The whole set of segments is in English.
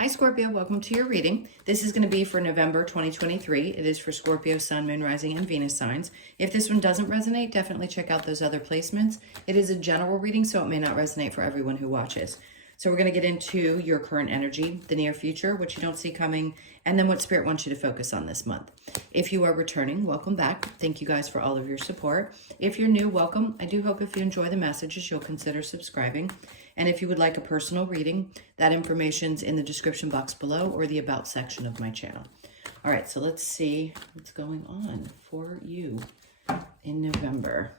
Hi Scorpio, welcome to your reading. This is going to be for November 2023. It is for Scorpio, Sun, Moon, Rising, and Venus signs. If this one doesn't resonate, definitely check out those other placements. It is a general reading, so it may not resonate for everyone who watches. So we're going to get into your current energy, the near future, what you don't see coming, and then what Spirit wants you to focus on this month. If you are returning, welcome back. Thank you guys for all of your support. If you're new, welcome. I do hope if you enjoy the messages, you'll consider subscribing. And if you would like a personal reading, that information's in the description box below or the About section of my channel. All right, so let's see what's going on for you in November.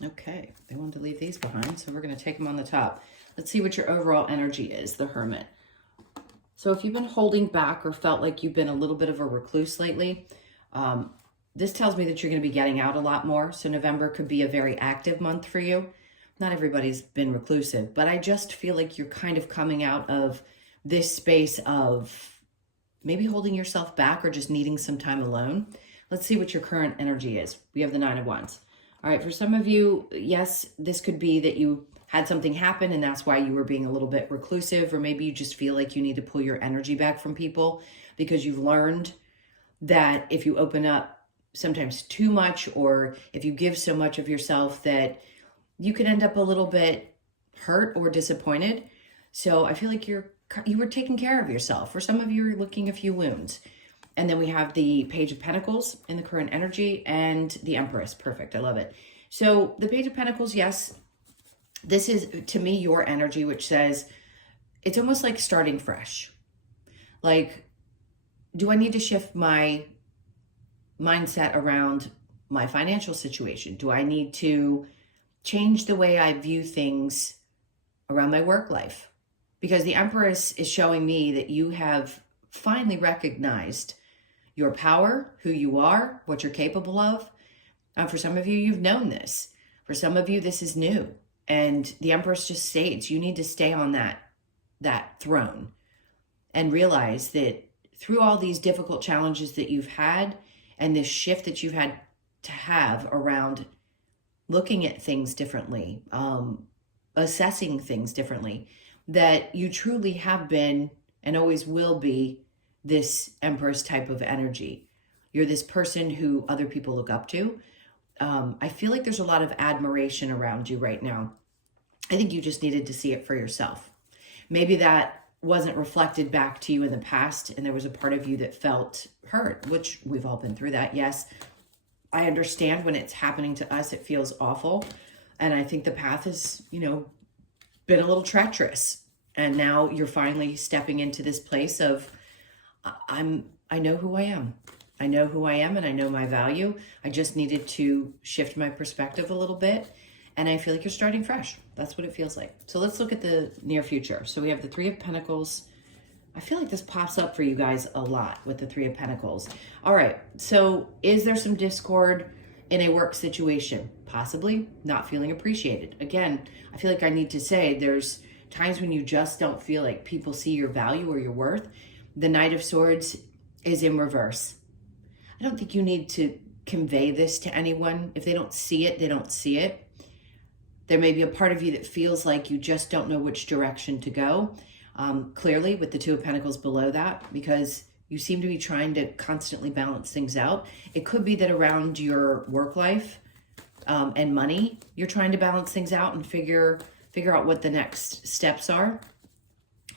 Okay, they wanted to leave these behind, so we're going to take them on the top. Let's see what your overall energy is, the Hermit. So if you've been holding back or felt like you've been a little bit of a recluse lately, this tells me that you're going to be getting out a lot more. So November could be a very active month for you. Not everybody's been reclusive, but I just feel like you're kind of coming out of this space of maybe holding yourself back or just needing some time alone. Let's see what your current energy is. We have the Nine of Wands. All right, for some of you, yes, this could be that you had something happen and that's why you were being a little bit reclusive, or maybe you just feel like you need to pull your energy back from people because you've learned that if you open up sometimes too much, or if you give so much of yourself, that you could end up a little bit hurt or disappointed. So I feel like you were taking care of yourself. For some of you, you're looking a few wounds. And then we have the Page of Pentacles in the current energy and the Empress. Perfect. I love it. So the Page of Pentacles, yes, this is, to me, your energy, which says it's almost like starting fresh. Like, do I need to shift my mindset around my financial situation? Do I need to change the way I view things around my work life? Because the Empress is showing me that you have finally recognized your power, who you are, what you're capable of. For some of you, you've known this. For some of you, this is new. And the Empress just states you need to stay on that throne and realize that through all these difficult challenges that you've had and this shift that you've had to have around looking at things differently, assessing things differently, that you truly have been and always will be this Empress type of energy. You're this person who other people look up to. I feel like there's a lot of admiration around you right now. I think you just needed to see it for yourself. Maybe that wasn't reflected back to you in the past and there was a part of you that felt hurt, which we've all been through that. Yes, I understand when it's happening to us, it feels awful. And I think the path has, been a little treacherous. And now you're finally stepping into this place of, I know who I am. I know who I am and I know my value. I just needed to shift my perspective a little bit. And I feel like you're starting fresh. That's what it feels like. So let's look at the near future. So we have the Three of Pentacles. I feel like this pops up for you guys a lot with the Three of Pentacles. All right. So is there some discord in a work situation? Possibly. Not feeling appreciated. Again, I feel like I need to say there's times when you just don't feel like people see your value or your worth. The Knight of Swords is in reverse. I don't think you need to convey this to anyone. If they don't see it, they don't see it. There may be a part of you that feels like you just don't know which direction to go. Clearly, with the Two of Pentacles below that, because you seem to be trying to constantly balance things out. It could be that around your work life and money, you're trying to balance things out and figure out what the next steps are.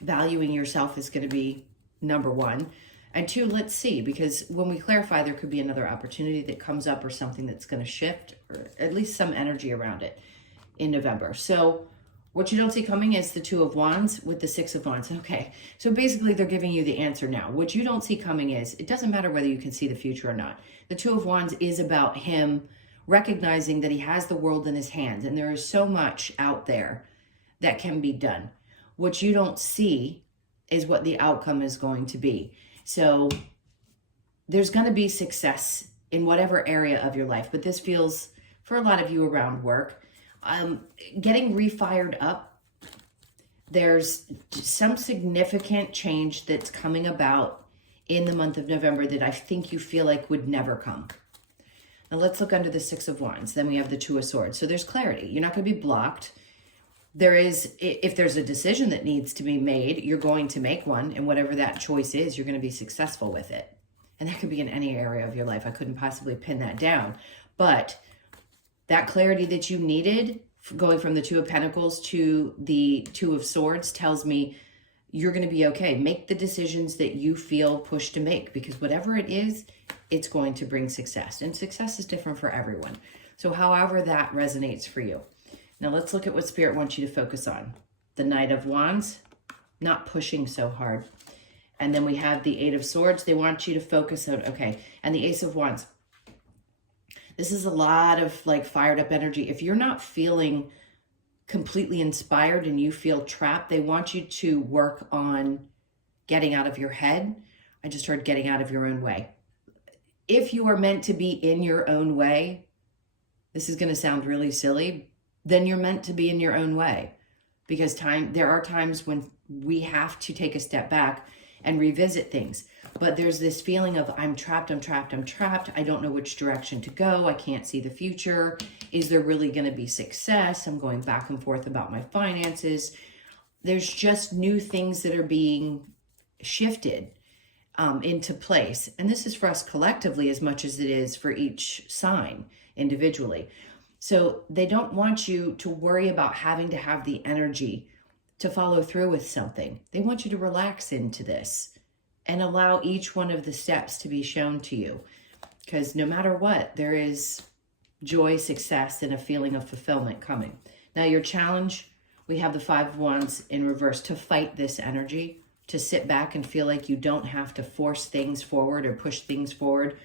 Valuing yourself is going to be number one. And two, let's see, because when we clarify, there could be another opportunity that comes up or something that's going to shift, or at least some energy around it in November. So what you don't see coming is the Two of Wands with the Six of Wands. Okay, so basically they're giving you the answer now. What you don't see coming is, it doesn't matter whether you can see the future or not. The Two of Wands is about him recognizing that he has the world in his hands and there is so much out there that can be done. What you don't see is what the outcome is going to be. So there's going to be success in whatever area of your life, but this feels for a lot of you around work. Getting refired up. There's some significant change that's coming about in the month of November that I think you feel like would never come. Now let's look under the Six of Wands. Then we have the Two of Swords. So there's clarity. You're not going to be blocked. if there's a decision that needs to be made, you're going to make one, and whatever that choice is, you're going to be successful with it. And that could be in any area of your life. I couldn't possibly pin that down, but that clarity that you needed going from the Two of Pentacles to the Two of Swords tells me you're going to be okay. Make the decisions that you feel pushed to make, because whatever it is, it's going to bring success, and success is different for everyone. So however that resonates for you. Now let's look at what Spirit wants you to focus on. The Knight of Wands, not pushing so hard. And then we have the Eight of Swords. They want you to focus on, okay. And the Ace of Wands. This is a lot of like fired up energy. If you're not feeling completely inspired and you feel trapped, they want you to work on getting out of your head. I just heard getting out of your own way. If you are meant to be in your own way, this is going to sound really silly, then you're meant to be in your own way, because there are times when we have to take a step back and revisit things. But there's this feeling of I'm trapped. I don't know which direction to go. I can't see the future. Is there really going to be success? I'm going back and forth about my finances. There's just new things that are being shifted into place. And this is for us collectively as much as it is for each sign individually. So they don't want you to worry about having to have the energy to follow through with something. They want you to relax into this and allow each one of the steps to be shown to you. Because no matter what, there is joy, success, and a feeling of fulfillment coming. Now your challenge, we have the Five of Wands in reverse, to fight this energy, to sit back and feel like you don't have to force things forward or push things forward.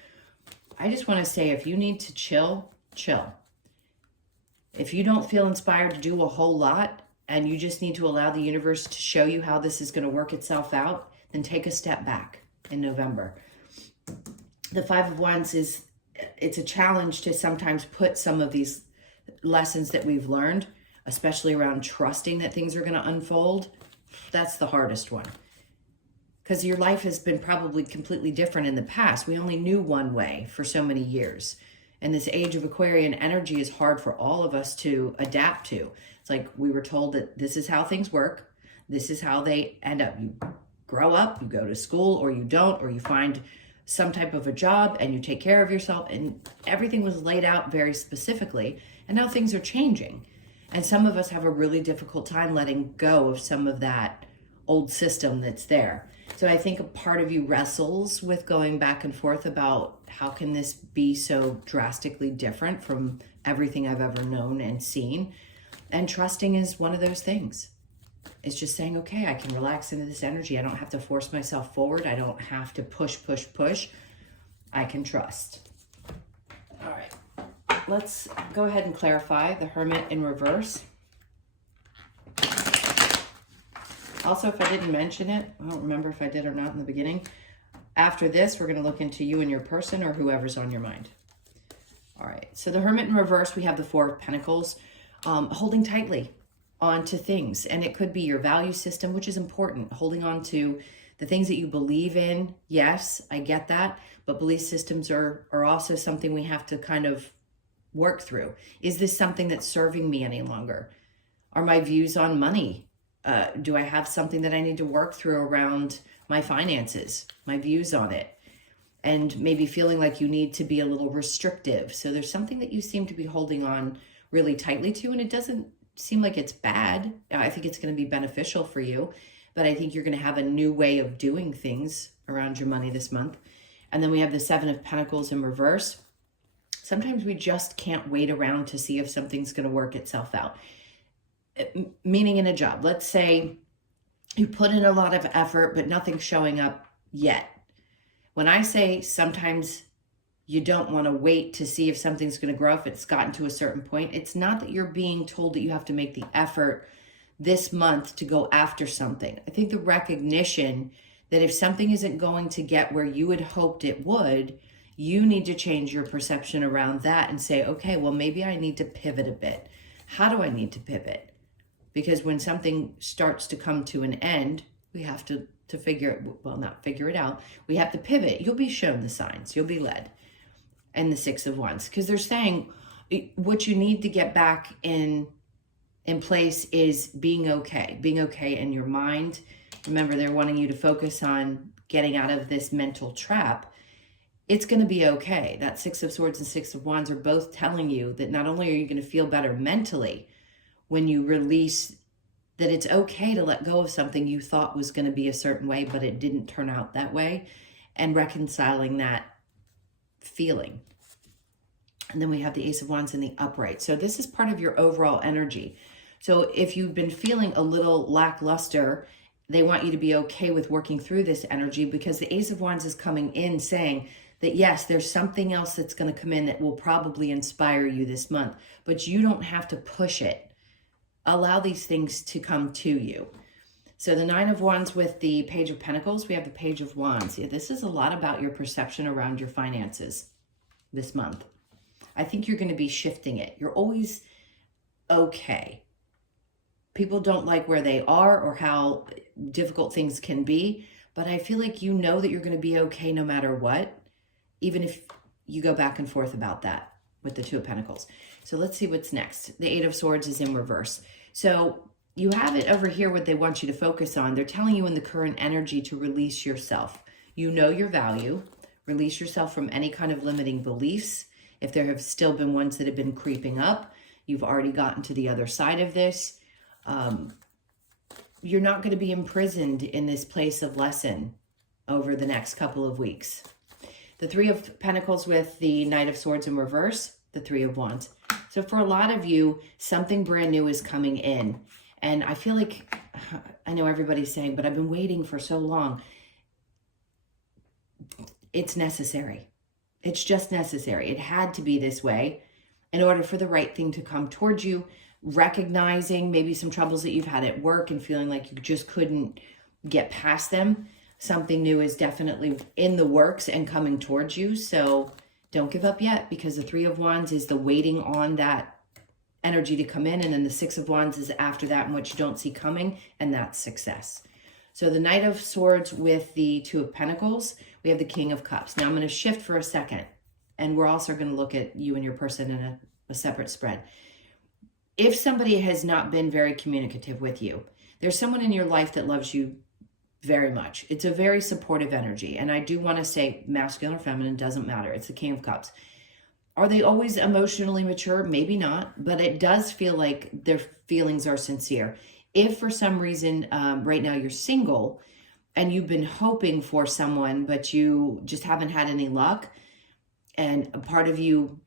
I just want to say, if you need to chill, chill. If you don't feel inspired to do a whole lot and you just need to allow the universe to show you how this is going to work itself out, then take a step back in November. The Five of Wands it's a challenge to sometimes put some of these lessons that we've learned, especially around trusting that things are going to unfold. That's the hardest one. Because your life has been probably completely different in the past. We only knew one way for so many years. And this age of Aquarian energy is hard for all of us to adapt to. It's like we were told that this is how things work. This is how they end up. You grow up, you go to school, or you don't, or you find some type of a job and you take care of yourself, and everything was laid out very specifically. And now things are changing. And some of us have a really difficult time letting go of some of that old system that's there. So I think a part of you wrestles with going back and forth about how can this be so drastically different from everything I've ever known and seen. And trusting is one of those things. It's just saying, okay, I can relax into this energy. I don't have to force myself forward. I don't have to push. I can trust. All right, let's go ahead and clarify the Hermit in reverse. Also, if I didn't mention it, I don't remember if I did or not in the beginning. After this, we're going to look into you and your person or whoever's on your mind. All right, so the Hermit in reverse, we have the Four of Pentacles, holding tightly onto things. And it could be your value system, which is important. Holding on to the things that you believe in. Yes, I get that. But belief systems are also something we have to kind of work through. Is this something that's serving me any longer? Are my views on money? Do I have something that I need to work through around my finances, my views on it? And maybe feeling like you need to be a little restrictive. So there's something that you seem to be holding on really tightly to, and it doesn't seem like it's bad. I think it's going to be beneficial for you, but I think you're going to have a new way of doing things around your money this month. And then we have the Seven of Pentacles in reverse. Sometimes we just can't wait around to see if something's going to work itself out. Meaning in a job, let's say you put in a lot of effort, but nothing's showing up yet. When I say sometimes you don't want to wait to see if something's going to grow, if it's gotten to a certain point, it's not that you're being told that you have to make the effort this month to go after something. I think the recognition that if something isn't going to get where you had hoped it would, you need to change your perception around that and say, okay, well, maybe I need to pivot a bit. How do I need to pivot? Because when something starts to come to an end, we have to not figure it out. We have to pivot. You'll be shown the signs. You'll be led. And the Six of Wands. Because they're saying what you need to get back in in place is being okay in your mind. Remember, they're wanting you to focus on getting out of this mental trap. It's going to be okay. That Six of Swords and Six of Wands are both telling you that not only are you going to feel better mentally when you release, that it's okay to let go of something you thought was going to be a certain way, but it didn't turn out that way, and reconciling that feeling. And then we have the Ace of Wands in the upright. So this is part of your overall energy. So if you've been feeling a little lackluster, they want you to be okay with working through this energy, because the Ace of Wands is coming in saying that yes, there's something else that's going to come in that will probably inspire you this month, but you don't have to push it. Allow these things to come to you. So the Nine of Wands with the Page of Pentacles, we have the Page of Wands. Yeah, this is a lot about your perception around your finances this month. I think you're going to be shifting it. You're always okay. People don't like where they are or how difficult things can be, but I feel like you know that you're going to be okay no matter what, even if you go back and forth about that with the Two of Pentacles. So let's see what's next. The Eight of Swords is in reverse. So you have it over here, what they want you to focus on. They're telling you in the current energy to release yourself. You know your value. Release yourself from any kind of limiting beliefs. If there have still been ones that have been creeping up, you've already gotten to the other side of this. You're not going to be imprisoned in this place of lesson over the next couple of weeks. The Three of Pentacles with the Knight of Swords in reverse, the Three of Wands. So for a lot of you, something brand new is coming in. And I feel like, I know everybody's saying, but I've been waiting for so long. It's necessary. It's just necessary. It had to be this way in order for the right thing to come towards you. Recognizing maybe some troubles that you've had at work and feeling like you just couldn't get past them. Something new is definitely in the works and coming towards you. So don't give up yet, because the Three of Wands is the waiting on that energy to come in. And then the Six of Wands is after that, and what you don't see coming, and that's success. So the Knight of Swords with the Two of Pentacles, we have the King of Cups. Now I'm going to shift for a second, and we're also going to look at you and your person in a separate spread. If somebody has not been very communicative with you, there's someone in your life that loves you very much. It's a very supportive energy. And I do want to say masculine or feminine, doesn't matter. It's the King of Cups. Are they always emotionally mature? Maybe not, but it does feel like their feelings are sincere. If for some reason right now you're single and you've been hoping for someone, but you just haven't had any luck, and a part of you,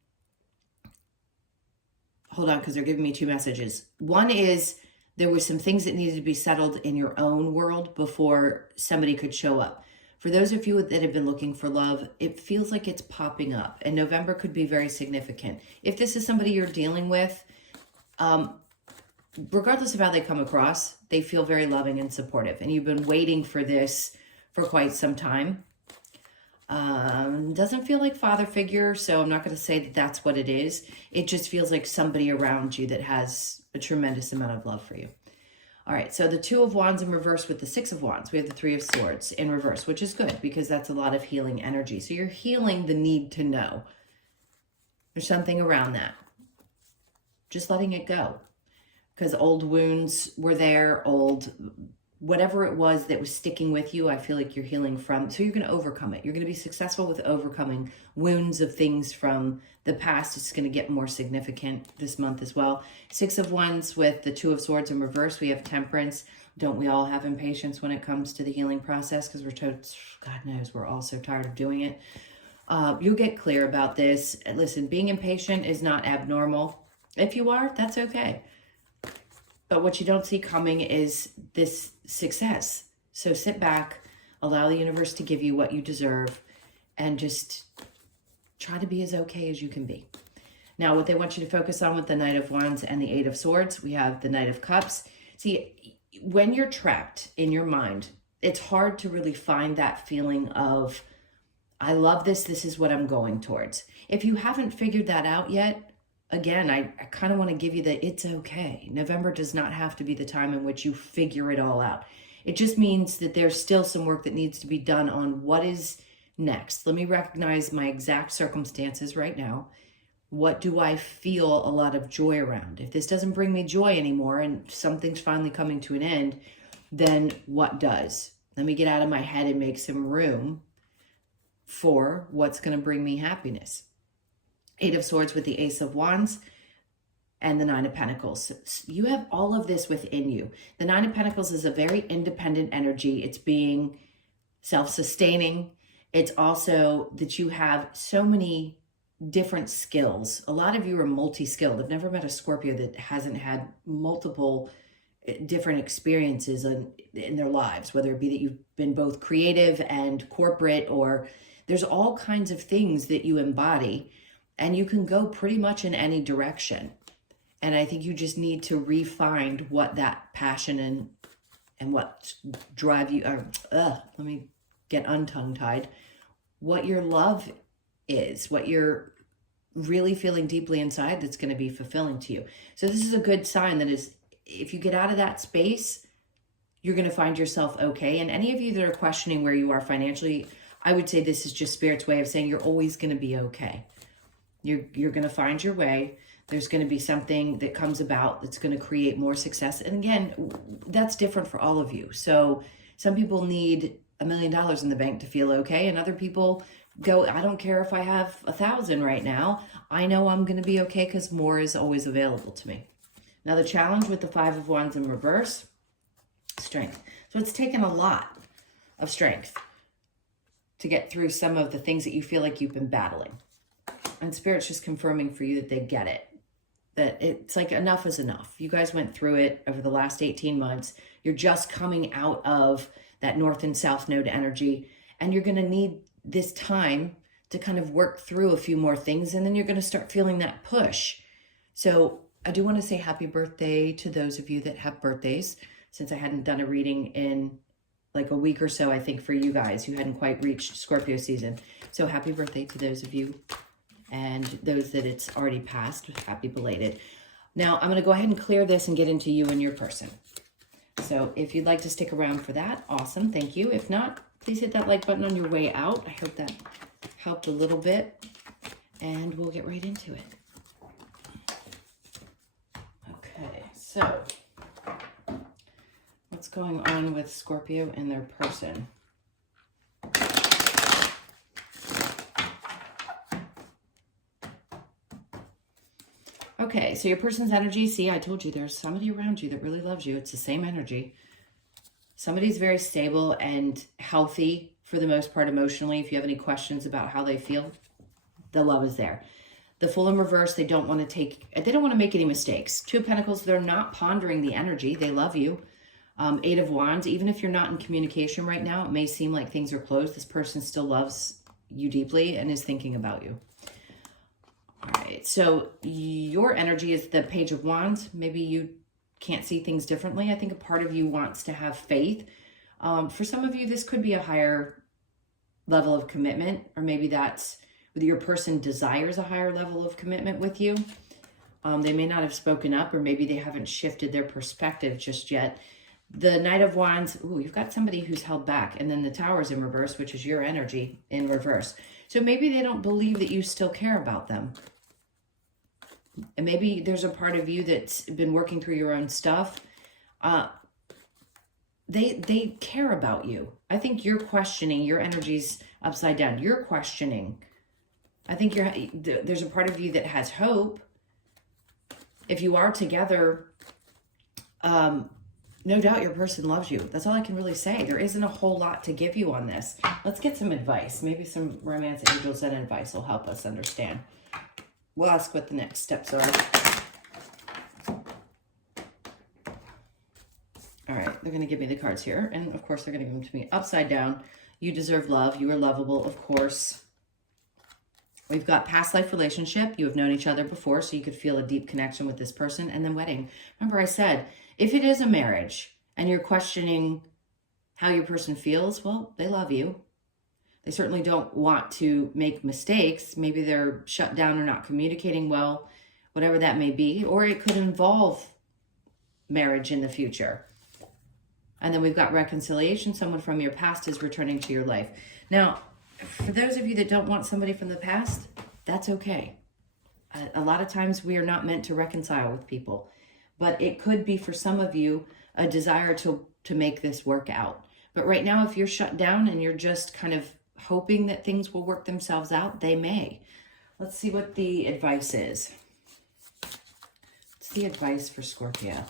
hold on, because they're giving me two messages. One is there were some things that needed to be settled in your own world before somebody could show up. For those of you that have been looking for love, it feels like it's popping up, and November could be very significant. If this is somebody you're dealing with, regardless of how they come across, they feel very loving and supportive, and you've been waiting for this for quite some time. Doesn't feel like father figure, so I'm not going to say that that's what it is. It just feels like somebody around you that has a tremendous amount of love for you. All right, so the Two of Wands in reverse with the Six of Wands. We have the Three of Swords in reverse, which is good because that's a lot of healing energy. So you're healing the need to know. There's something around that. Just letting it go. Because old wounds were there, old whatever it was that was sticking with you, I feel like you're healing from. So you're going to overcome it. You're going to be successful with overcoming wounds of things from the past. It's going to get more significant this month as well. Six of Wands with the Two of Swords in reverse. We have Temperance. Don't we all have impatience when it comes to the healing process? Because God knows, we're all so tired of doing it. You'll get clear about this. Listen, being impatient is not abnormal. If you are, that's okay. But what you don't see coming is this success. So sit back, allow the universe to give you what you deserve, and just try to be as okay as you can be. Now, what they want you to focus on with the Knight of Wands and the Eight of Swords, we have the Knight of Cups. See, when you're trapped in your mind, it's hard to really find that feeling of, I love this, this is what I'm going towards. If you haven't figured that out yet, again, I kind of want to give you that it's okay. November does not have to be the time in which you figure it all out. It just means that there's still some work that needs to be done on what is next. Let me recognize my exact circumstances right now. What do I feel a lot of joy around? If this doesn't bring me joy anymore and something's finally coming to an end, then what does? Let me get out of my head and make some room for what's going to bring me happiness. Eight of Swords with the Ace of Wands and the Nine of Pentacles. You have all of this within you. The Nine of Pentacles is a very independent energy. It's being self-sustaining. It's also that you have so many different skills. A lot of you are multi-skilled. I've never met a Scorpio that hasn't had multiple different experiences in their lives, whether it be that you've been both creative and corporate, or there's all kinds of things that you embody, and you can go pretty much in any direction. And I think you just need to refine what that passion and what drive you are. Let me get untongue-tied. What your love is, what you're really feeling deeply inside that's going to be fulfilling to you. So this is a good sign that is, if you get out of that space, you're going to find yourself okay. And any of you that are questioning where you are financially, I would say this is just Spirit's way of saying you're always going to be okay. You're going to find your way. There's going to be something that comes about that's going to create more success. And again, that's different for all of you. So some people need $1 million in the bank to feel okay. And other people go, I don't care if I have 1,000 right now. I know I'm going to be okay because more is always available to me. Now the challenge with the Five of Wands in reverse, strength. So it's taken a lot of strength to get through some of the things that you feel like you've been battling. And Spirit's just confirming for you that they get it. That it's like enough is enough. You guys went through it over the last 18 months. You're just coming out of that North and South Node energy. And you're going to need this time to kind of work through a few more things. And then you're going to start feeling that push. So I do want to say happy birthday to those of you that have birthdays, since I hadn't done a reading in like a week or so, I think, for you guys who hadn't quite reached Scorpio season. So happy birthday to those of you, and those that it's already passed, happy belated. Now I'm going to go ahead and clear this and get into you and your person. So if you'd like to stick around for that, awesome, thank you. If not, please hit that like button on your way out. I hope that helped a little bit, and we'll get right into it. Okay, so what's going on with Scorpio and their person? Okay, so your person's energy, see, I told you there's somebody around you that really loves you. It's the same energy. Somebody's very stable and healthy for the most part emotionally. If you have any questions about how they feel, the love is there. The Fool in reverse, they don't want to make any mistakes. Two of Pentacles, they're not pondering the energy. They love you. Eight of Wands, even if you're not in communication right now, it may seem like things are closed. This person still loves you deeply and is thinking about you. All right, so your energy is the Page of Wands. Maybe you can't see things differently. I think a part of you wants to have faith. For some of you, this could be a higher level of commitment, or maybe that's whether your person desires a higher level of commitment with you. They may not have spoken up, or maybe they haven't shifted their perspective just yet. The Knight of Wands, ooh, you've got somebody who's held back. And then the Tower's in reverse, which is your energy in reverse. So maybe they don't believe that you still care about them. And maybe there's a part of you that's been working through your own stuff. They care about you. I think you're questioning. Your energy's upside down. You're questioning. I think there's a part of you that has hope. If you are together, no doubt your person loves you. That's all I can really say. There isn't a whole lot to give you on this. Let's get some advice. Maybe some romance angels and advice will help us understand. We'll ask what the next steps are. All right, they're going to give me the cards here. And of course, they're going to give them to me upside down. You deserve love. You are lovable, of course. We've got past life relationship. You have known each other before, so you could feel a deep connection with this person. And then wedding. Remember I said, if it is a marriage and you're questioning how your person feels, well, they love you. They certainly don't want to make mistakes. Maybe they're shut down or not communicating well, whatever that may be. Or it could involve marriage in the future. And then we've got reconciliation. Someone from your past is returning to your life. Now, for those of you that don't want somebody from the past, that's okay. A lot of times we are not meant to reconcile with people, but it could be for some of you a desire to make this work out. But right now, if you're shut down and you're just kind of hoping that things will work themselves out, they may. Let's see what the advice is. What's the advice for Scorpio?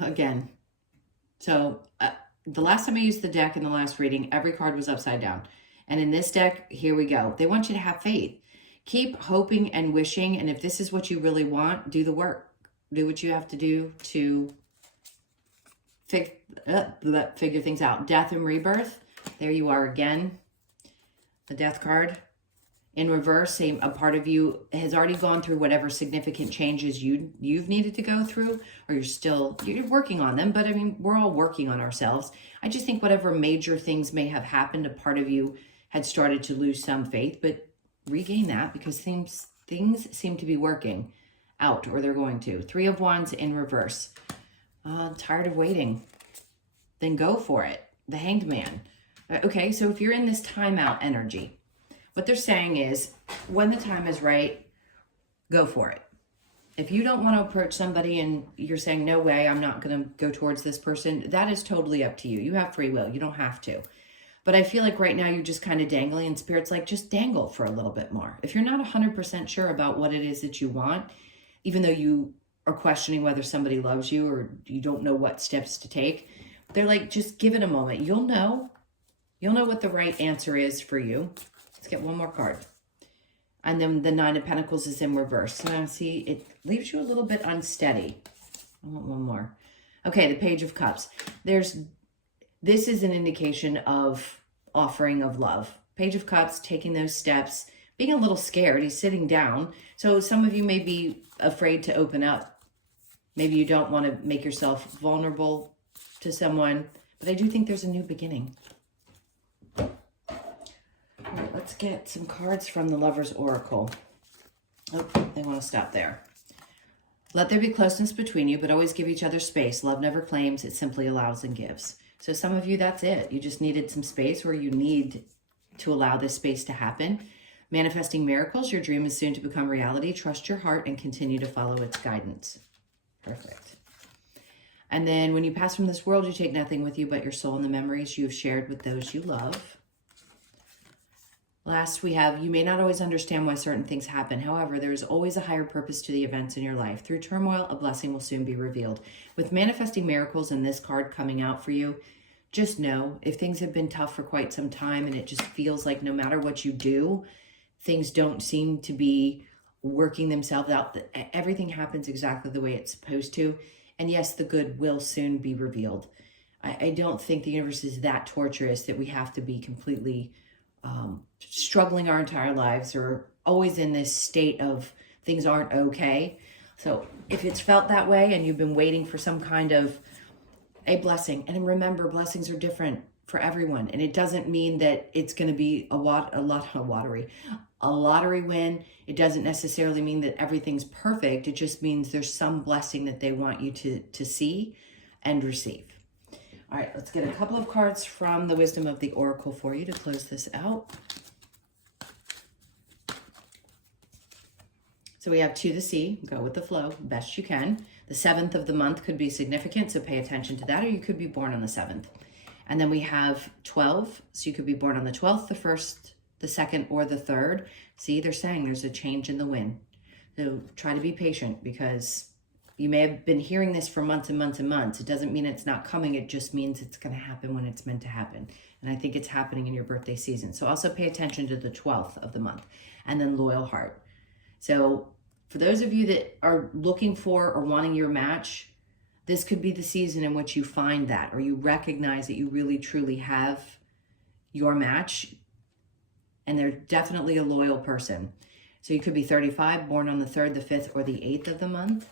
Again, so the last time I used the deck in the last reading, every card was upside down. And in this deck, here we go. They want you to have faith. Keep hoping and wishing. And if this is what you really want, do the work. Do what you have to do to figure things out. Death and rebirth. There you are again. The death card. In reverse, a part of you has already gone through whatever significant changes you've needed to go through, or you're working on them. But I mean, we're all working on ourselves. I just think whatever major things may have happened, a part of you had started to lose some faith, but regain that because things seem to be working out, or they're going to. Three of Wands in reverse. Tired of waiting? Then go for it. The Hanged Man. Okay, so if you're in this timeout energy, what they're saying is, when the time is right, go for it. If you don't want to approach somebody and you're saying, no way, I'm not going to go towards this person, that is totally up to you. You have free will. You don't have to. But I feel like right now you're just kind of dangling, and Spirit's like, just dangle for a little bit more. If you're not 100% sure about what it is that you want, even though you are questioning whether somebody loves you or you don't know what steps to take, they're like, just give it a moment. You'll know. You'll know what the right answer is for you. Let's get one more card. And then the Nine of Pentacles is in reverse. So now see, it leaves you a little bit unsteady. I want one more. Okay, the Page of Cups. This is an indication of offering of love. Page of Cups, taking those steps, being a little scared. He's sitting down. So some of you may be afraid to open up. Maybe you don't want to make yourself vulnerable to someone. But I do think there's a new beginning. All right, let's get some cards from the Lover's Oracle. Oh, they want to stop there. Let there be closeness between you, but always give each other space. Love never claims, it simply allows and gives. So some of you, that's it. You just needed some space, or you need to allow this space to happen. Manifesting miracles, your dream is soon to become reality. Trust your heart and continue to follow its guidance. Perfect. And then when you pass from this world, you take nothing with you but your soul and the memories you have shared with those you love. Last, we have, you may not always understand why certain things happen. However, there is always a higher purpose to the events in your life. Through turmoil, a blessing will soon be revealed. With manifesting miracles and this card coming out for you, just know if things have been tough for quite some time and it just feels like no matter what you do, things don't seem to be working themselves out, everything happens exactly the way it's supposed to. And yes, the good will soon be revealed. I don't think the universe is that torturous that we have to be completely struggling our entire lives or always in this state of things aren't okay. So if it's felt that way and you've been waiting for some kind of a blessing, and remember, blessings are different for everyone. And it doesn't mean that it's going to be a lottery win. It doesn't necessarily mean that everything's perfect. It just means there's some blessing that they want you to see and receive. All right, let's get a couple of cards from the Wisdom of the Oracle for you to close this out. So we have To the Sea, go with the flow, best you can. The 7th of the month could be significant, so pay attention to that, or you could be born on the 7th. And then we have 12, so you could be born on the 12th, the 1st, the 2nd, or the 3rd. See, they're saying there's a change in the wind. So try to be patient, because you may have been hearing this for months and months and months. It doesn't mean it's not coming. It just means it's going to happen when it's meant to happen. And I think it's happening in your birthday season. So also pay attention to the 12th of the month. And then Loyal Heart. So for those of you that are looking for or wanting your match, this could be the season in which you find that, or you recognize that you really truly have your match. And they're definitely a loyal person. So you could be 35, born on the 3rd, the 5th, or the 8th of the month.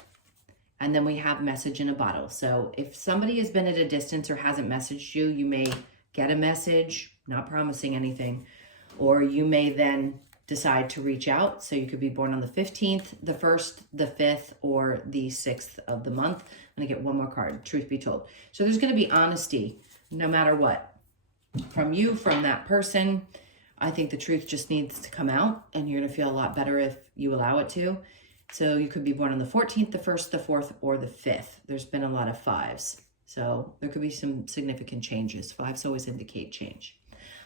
And then we have Message in a Bottle. So if somebody has been at a distance or hasn't messaged you, you may get a message, not promising anything, or you may then decide to reach out. So you could be born on the 15th, the 1st, the 5th, or the 6th of the month. I'm going to get one more card, Truth Be Told. So there's going to be honesty no matter what. from you, from that person. I think the truth just needs to come out, and you're going to feel a lot better if you allow it to. So you could be born on the 14th, the 1st, the 4th, or the 5th. There's been a lot of 5s. So there could be some significant changes. 5s always indicate change.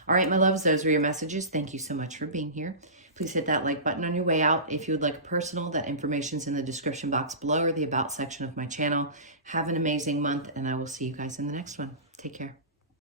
All right, my loves, those were your messages. Thank you so much for being here. Please hit that like button on your way out. If you would like a personal, that information's in the description box below or the about section of my channel. Have an amazing month, and I will see you guys in the next one. Take care.